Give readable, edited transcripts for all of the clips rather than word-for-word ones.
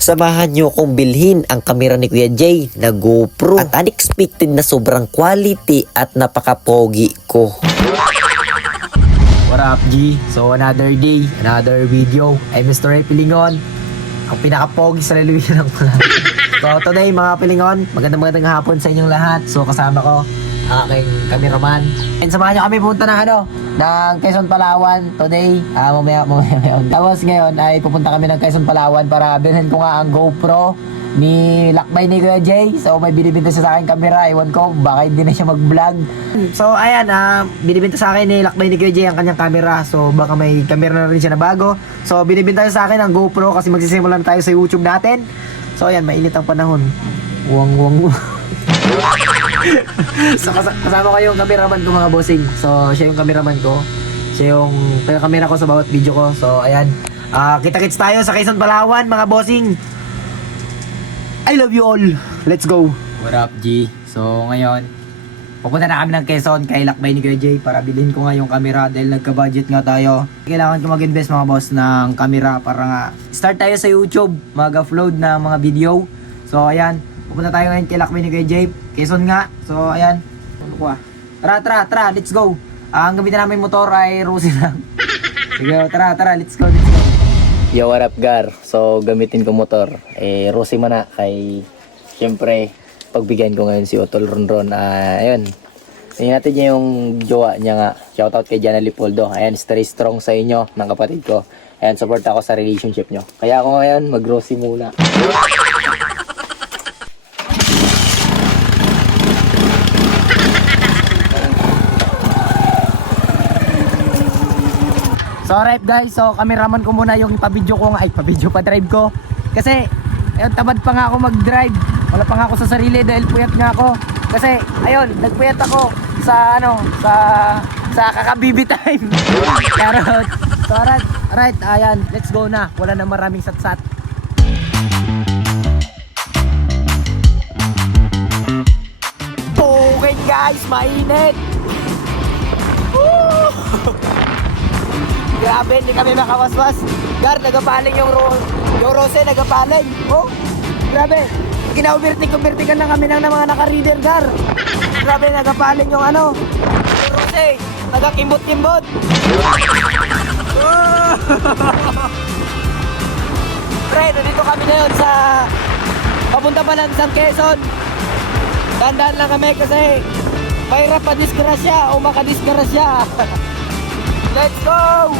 Samahan nyo kong bilhin ang kamera ni Kuya Jay na GoPro at unexpected na sobrang quality at napaka-pogi ko. What up, G? So, another day, another video. I'm Mr. Ray Pilingon, ang pinaka-pogi sa lalawigan ng Pulan. So, today, mga Pilingon, magandang hapon sa inyong lahat. So, kasama ko, aking cameraman. And samahan nyo kami punta ng Quezon, Palawan. Today, mamaya. Tapos ngayon ay pupunta kami ng Quezon, Palawan para bilhin ko nga ang GoPro ni lakbay ni Kuya Jay. So may binibinta siya sa akin camera. Ewan ko, baka hindi na siya mag-vlog. So ayan, binibinta sa akin ni lakbay ni Kuya Jay ang kanyang camera. So baka may camera na rin siya na bago. So binibinta siya sa akin ang GoPro kasi magsisimula na tayo sa YouTube natin. So ayan, mainit ang panahon. Wang. So kasama ko yung cameraman ko, mga bossing. So siya yung cameraman ko. Siya yung camera ko sa bawat video ko. So ayan, kita-kits tayo sa Quezon, Palawan, mga bossing. I love you all. Let's go. What up, G? So ngayon, pupunta na kami ng Quezon kay lakbay ni Kuya Jay para bilhin ko nga yung camera dahil nagka-budget nga tayo. Kailangan ko mag-invest, mga boss, ng camera para nga start tayo sa YouTube, mag-upload na mga video. So ayan, pupunta tayo ngayon kay lakbay ni Kuya Jay, Quezon nga. So ayan, tara, let's go. Ang gamitin namin motor ay Rosy lang. Sige, tara, let's go. Yo, what up, Gar? So, gamitin ko motor. Rosy man na kay... Siyempre, pagbigyan ko ngayon si Otol Ronron. Ayun. Tingnan natin niya yung jowa niya nga. Shoutout kay Jana Lipoldo. Ayan, stay strong sa inyo ng kapatid ko. Ayan, support ako sa relationship nyo. Kaya ako ngayon, mag-Rosy muna. So alright guys, so cameraman ko muna yung pa-video ko nga, pa-drive ko. Kasi, ayun, tamad pa nga ako mag-drive. Wala pa nga ako sa sarili dahil puyat nga ako. Kasi, ayun, nagpuyat ako sa kakabibi time. Charot. So alright, ayan, let's go na. Wala na maraming satsat. Okay guys, mainit. Woo! Grabe, hindi kami makawaswas. Gar, nagapaling yung Rose, nagapaling. Oh, grabe. Kinauberti-kubertikan na kami ng mga naka-reader, Gar. Grabe, nagapaling yung yung Rose. Nagakimbot-kimbot. Oh! Pre, dito kami ngayon sa papunta pa ng San Quezon. Tandaan lang kami kasi mahirap pa-disgrasya o makadisgrasya. Let's go!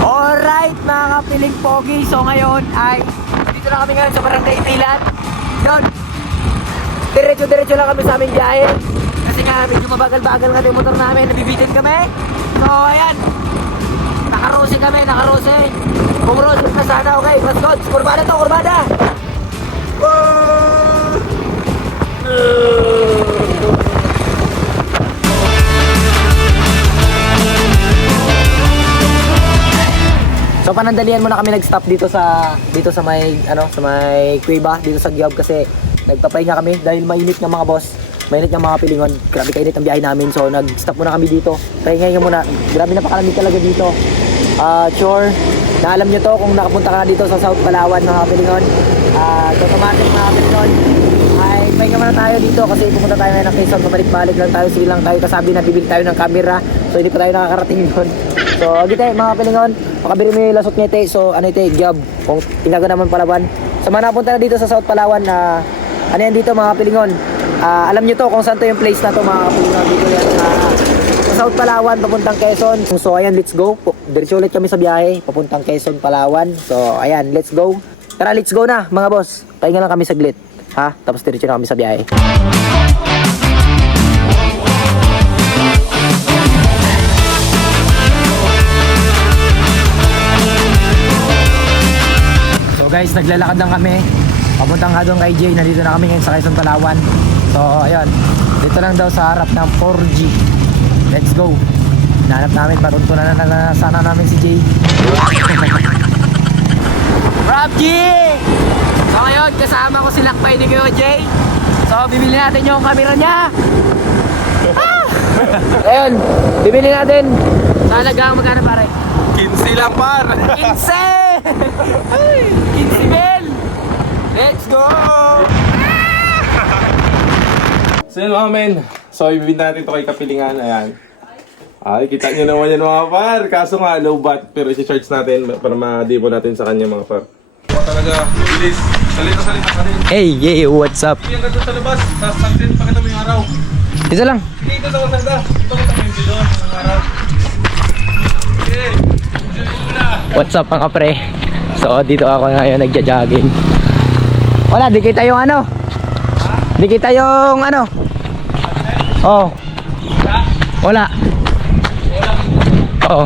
Alright, mga kapiling pogi. So ngayon ay dito na kami ngayon sa Barangay Pilan. Yun, diretso lang kami sa aming biyahe. Kasi nga medyo mabagal-bagal kami yung motor namin. Nabibitin kami. So ayan, Naka-Rose kami. Kung Rose na sana, okay, let's go. Kurbada to, kurbada. So panandalian muna kami nag-stop dito sa may sa may Cueva, dito sa Giob kasi nagpapahinga kami dahil mainit nga, mga boss. Mainit nga, mga Pilingon. Grabe kainit ang biyahe namin. So nag-stop muna kami dito. Pahinga muna. Grabe napakalamig talaga dito. Sure, na alam nyo to kung nakapunta ka na dito sa South Palawan, mga Pilingon. Automatic, mga Pilingon, ay pahinga muna tayo dito kasi pupunta tayo ngayon ng Quezon. Pabalik-balik lang tayo, sige lang tayo kasabi na bibili tayo ng camera. So hindi pa tayo nakakarating doon. So agite, mga Pilingon, makabili mo yung lasot niya ite. So Giob, kung tinaga naman Palawan. So mga napunta na dito sa South Palawan na yan dito, mga Pilingon. Alam nyo to kung saan to yung place na to, mga Pilingon. Dito yan sa South Palawan, papuntang Quezon. So ayan, let's go. Diretso ulit kami sa biyahe, papuntang Quezon, Palawan. So ayan, let's go. Tara, let's go na, mga boss. Pahinga lang kami saglit, ha? Tapos diretso na kami sa biyahe. So guys, naglalakad lang kami. Papuntang nga doon kay Jay. Nandito na kami ngayon sa Quezon, Palawan. So ayun, dito lang daw sa harap ng 4G. Let's go. Nahanap namin, patuntunan na sana namin si Jay. Rob G! So ngayon kasama ko si Lakpay ni Kuya Jay. So, bibili natin yung camera niya. Ayun, bibili natin. Sa halagang magkano pare? 15 lang par. 15! 15 bel! Let's go! So yun mga men. So ibibid natin ito kay Kapilingan. Ayan. Ay, kita nyo naman yan mga par. Kaso nga low bat. Pero isi-charge natin para ma-demo natin sa kanya mga par. Talaga, bilis. Salita ka din. Hey, what's up? Hindi ang ganda sa labas. Tapos sunset, pakita mo yung araw. Isa lang. Dito sa kalsada. Pakita mo yung bidon ng araw. Okay. Enjoy muna. What's up mga pre? So dito ako ngayon nagja-jogging. Wala, di kita yung ano. Di kita yung ano. Oh. Wala. Oo.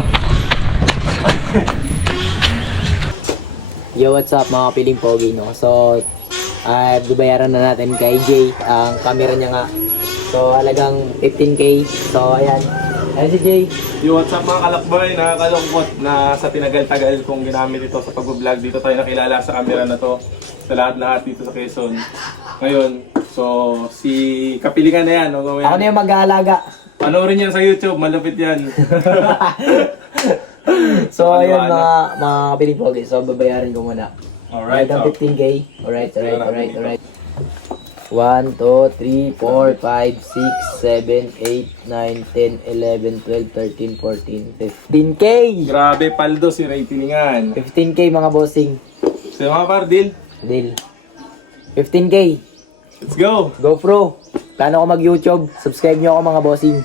Yo, what's up mga piling pogi, no? So, babayaran na natin kay Jay ang camera niya nga. So, halagang 15K. So, ayan. Ayan si Jay. Yo, what's up mga kalakbay, nakakalungkot na sa tinagal-tagal kong ginamit ito sa pag-vlog. Dito tayo nakilala sa camera na to sa lahat-lahat dito sa Quezon. Ngayon, so si Kapilingan na yan. No? Ako na yung mag-aalaga. Panoorin yan sa YouTube, malupit yan. So, ayun Ano? mga piling pogi. So, babayaran ko muna. Alright, Halagang 15K. Alright. 1, 2, 3, 4, 5, 6, 7, 8, 9, 10, 11, 12, 13, 14, 15K! Grabe, paldo si Ray Pilingan. 15K mga bossing. So mga par, deal? Deal. 15K. Let's go! Go pro. Plano ko mag-YouTube. Subscribe nyo ako mga bossing.